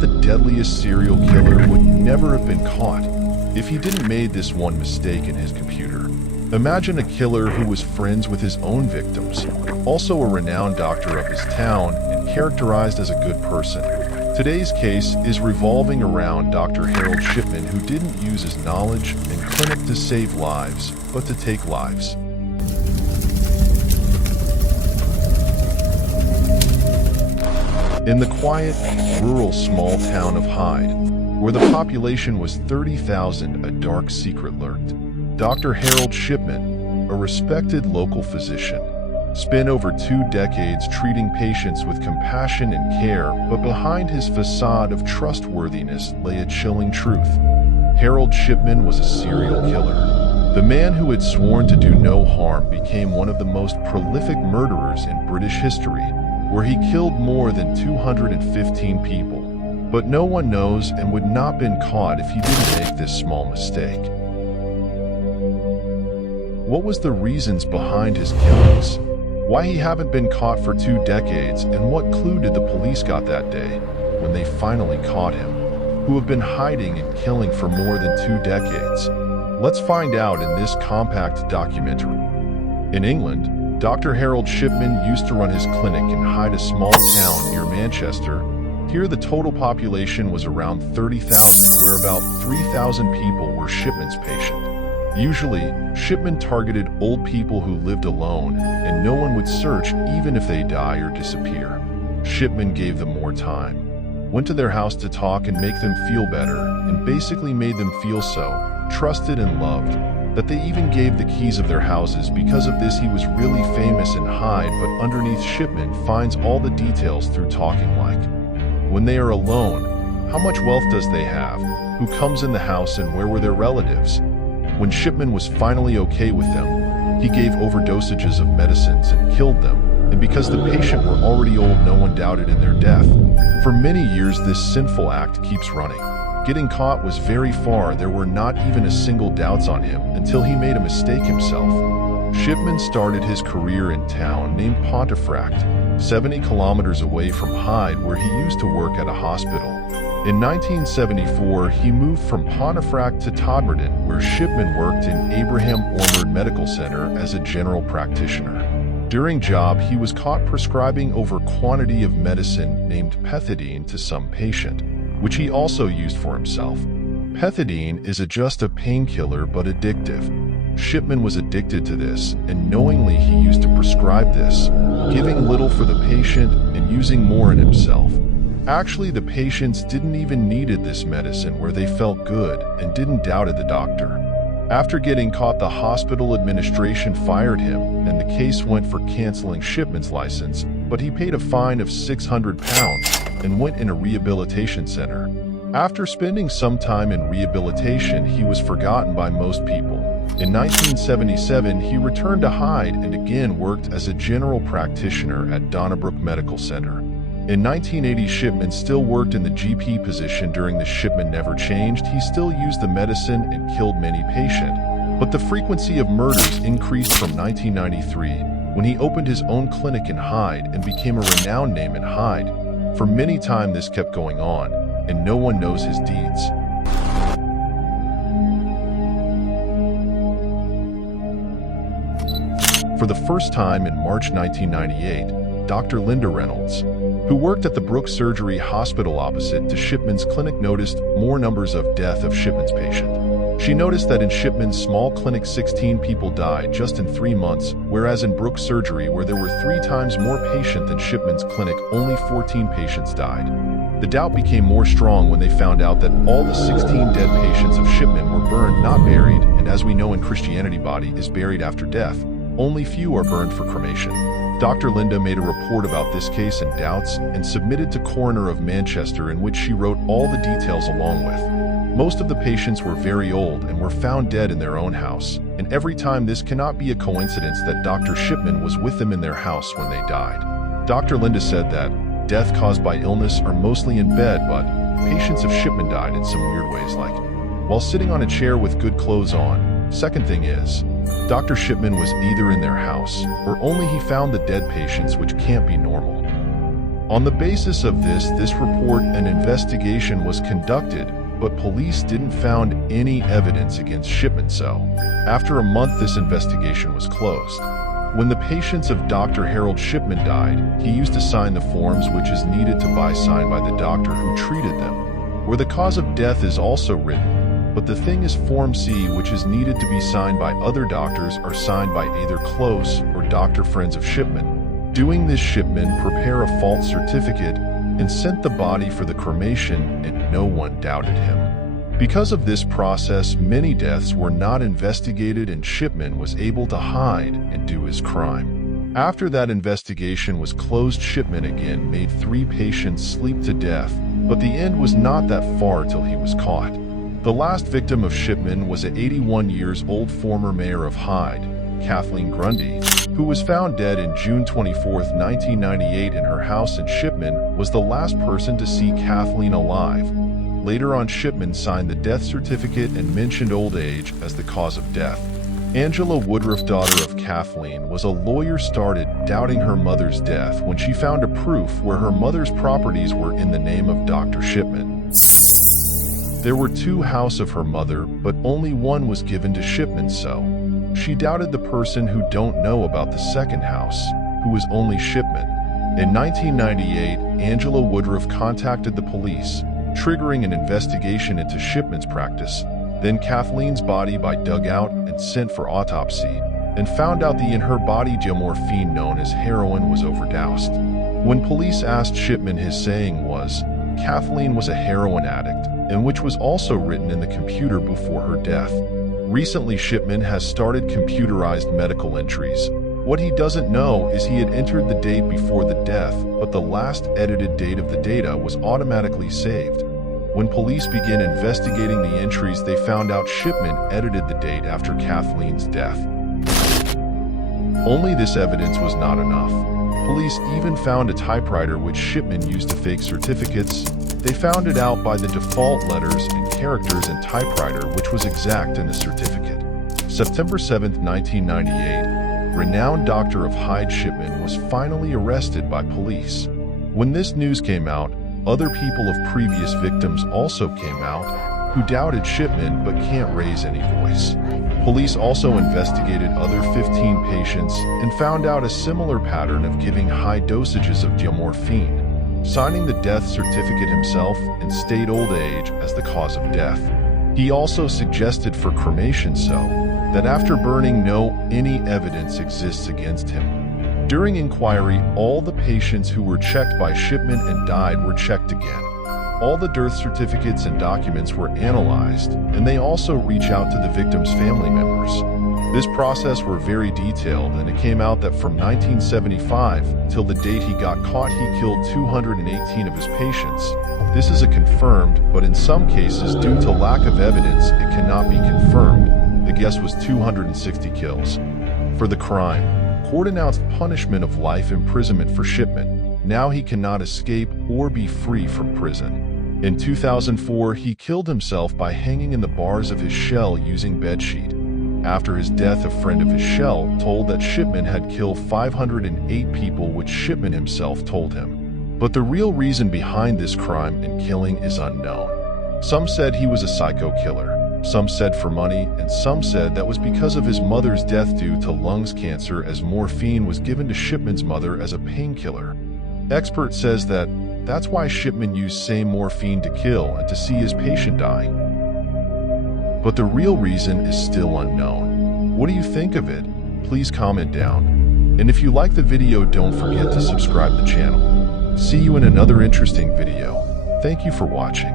the deadliest serial killer would never have been caught if he didn't made this one mistake in his computer. Imagine a killer who was friends with his own victims, also a renowned doctor of his town, and characterized as a good person. Today's case is revolving around Dr. Harold Shipman, who didn't use his knowledge and clinic to save lives, but to take lives. In the quiet, rural small town of Hyde, where the population was 30,000, a dark secret lurked. Dr. Harold Shipman, a respected local physician, spent over 2 decades treating patients with compassion and care, but behind his facade of trustworthiness lay a chilling truth. Harold Shipman was a serial killer. The man who had sworn to do no harm became one of the most prolific murderers in British history, where he killed more than 215 people. But no one knows and would not have been caught if he didn't make this small mistake. What was the reasons behind his killings? Why he haven't been caught for 2 decades, and what clue did the police got that day when they finally caught him, who have been hiding and killing for more than 2 decades? Let's find out in this compact documentary. In England, Dr. Harold Shipman used to run his clinic in Hyde, a small town near Manchester. Here the total population was around 30,000, where about 3,000 people were Shipman's patients. Usually, Shipman targeted old people who lived alone, and no one would search even if they die or disappear. Shipman gave them more time, went to their house to talk and make them feel better, and basically made them feel so trusted and loved that they even gave the keys of their houses. Because of this, he was really famous in Hyde, but underneath, Shipman finds all the details through talking, like when they are alone, how much wealth does they have, who comes in the house, and where were their relatives. When Shipman was finally okay with them, he gave overdosages of medicines and killed them, and because the patient were already old, no one doubted in their death. For many years, this sinful act keeps running. Getting caught was very far. There were not even a single doubts on him until he made a mistake himself. Shipman started his career in town named Pontefract, 70 kilometers away from Hyde, where he used to work at a hospital. In 1974, he moved from Pontefract to Todmorden, where Shipman worked in Abraham Ormond Medical Center as a general practitioner. During job, he was caught prescribing over quantity of medicine named pethidine to some patient, which he also used for himself. Pethidine is just a painkiller but addictive. Shipman was addicted to this, and knowingly he used to prescribe this, giving little for the patient and using more in himself. Actually, the patients didn't even needed this medicine, where they felt good and didn't doubted the doctor. After getting caught, the hospital administration fired him, and the case went for canceling Shipman's license, but he paid a fine of £600 and went in a rehabilitation center. After spending some time in rehabilitation, he was forgotten by most people. In 1977, he returned to Hyde and again worked as a general practitioner at Donnybrook Medical Center. In 1980, Shipman still worked in the GP position. During this, Shipman never changed. He still used the medicine and killed many patients. But the frequency of murders increased from 1993, when he opened his own clinic in Hyde and became a renowned name in Hyde. For many time this kept going on, and no one knows his deeds. For the first time in March 1998, Dr. Linda Reynolds, who worked at the Brooks Surgery Hospital opposite to Shipman's clinic, noticed more numbers of death of Shipman's patient. She noticed that in Shipman's small clinic, 16 people died just in 3 months, whereas in Brooks Surgery, where there were 3 times more patients than Shipman's clinic, only 14 patients died. The doubt became more strong when they found out that all the 16 dead patients of Shipman were burned, not buried, and as we know in Christianity, body is buried after death. Only few are burned for cremation. Dr. Linda made a report about this case and doubts and submitted to Coroner of Manchester, in which she wrote all the details along with. Most of the patients were very old and were found dead in their own house, and every time this cannot be a coincidence that Dr. Shipman was with them in their house when they died. Dr. Linda said that death caused by illness are mostly in bed, but patients of Shipman died in some weird ways, like while sitting on a chair with good clothes on. Second thing is, Dr. Shipman was either in their house or only he found the dead patients, which can't be normal. On the basis of this report an investigation was conducted, but police didn't found any evidence against Shipman. So, after a month this investigation was closed. When the patients of Dr. Harold Shipman died, he used to sign the forms which is needed to be signed by the doctor who treated them, where the cause of death is also written. But the thing is Form C, which is needed to be signed by other doctors, are signed by either close or doctor friends of Shipman. Doing this, Shipman prepare a false certificate and sent the body for the cremation, and no one doubted him. Because of this process, many deaths were not investigated and Shipman was able to hide and do his crime. After that investigation was closed, Shipman again made 3 patients sleep to death, but the end was not that far till he was caught. The last victim of Shipman was an 81-year-old former mayor of Hyde, Kathleen Grundy, who was found dead in June 24, 1998 in her house, and Shipman was the last person to see Kathleen alive. Later on, Shipman signed the death certificate and mentioned old age as the cause of death. Angela Woodruff, daughter of Kathleen, was a lawyer, started doubting her mother's death when she found a proof where her mother's properties were in the name of Dr. Shipman. There were 2 houses of her mother, but only one was given to Shipman, so she doubted the person who don't know about the second house, who was only Shipman. In 1998, Angela Woodruff contacted the police, triggering an investigation into Shipman's practice. Then Kathleen's body was dug out and sent for autopsy, and found out that in her body morphine known as heroin was overdosed. When police asked Shipman, his saying was, Kathleen was a heroin addict, and which was also written in the computer before her death. Recently, Shipman has started computerized medical entries. What he doesn't know is he had entered the date before the death, but the last edited date of the data was automatically saved. When police began investigating the entries, they found out Shipman edited the date after Kathleen's death. Only this evidence was not enough. Police even found a typewriter which Shipman used to fake certificates. They found it out by the default letters and characters in typewriter, which was exact in the certificate. September 7, 1998. Renowned doctor of Hyde Shipman was finally arrested by police. When this news came out, other people of previous victims also came out, who doubted Shipman but can't raise any voice. Police also investigated other 15 patients and found out a similar pattern of giving high dosages of morphine, signing the death certificate himself, and state old age as the cause of death. He also suggested for cremation so that after burning any evidence exists against him. During inquiry, all the patients who were checked by Shipman and died were checked again. All the death certificates and documents were analyzed, and they also reach out to the victims' family members. This process were very detailed, and it came out that from 1975 till the date he got caught, he killed 218 of his patients. This is a confirmed, but in some cases due to lack of evidence, it cannot be confirmed. The guess was 260 kills. For the crime, court announced punishment of life imprisonment for Shipman. Now he cannot escape or be free from prison. In 2004, he killed himself by hanging in the bars of his cell using bedsheet. After his death, a friend of his cell told that Shipman had killed 508 people, which Shipman himself told him. But the real reason behind this crime and killing is unknown. Some said he was a psycho killer. Some said for money, and some said that was because of his mother's death due to lungs cancer, as morphine was given to Shipman's mother as a painkiller. Expert says that that's why Shipman used same morphine to kill and to see his patient dying. But the real reason is still unknown. What do you think of it? Please comment down. And if you like the video, don't forget to subscribe to the channel. See you in another interesting video. Thank you for watching.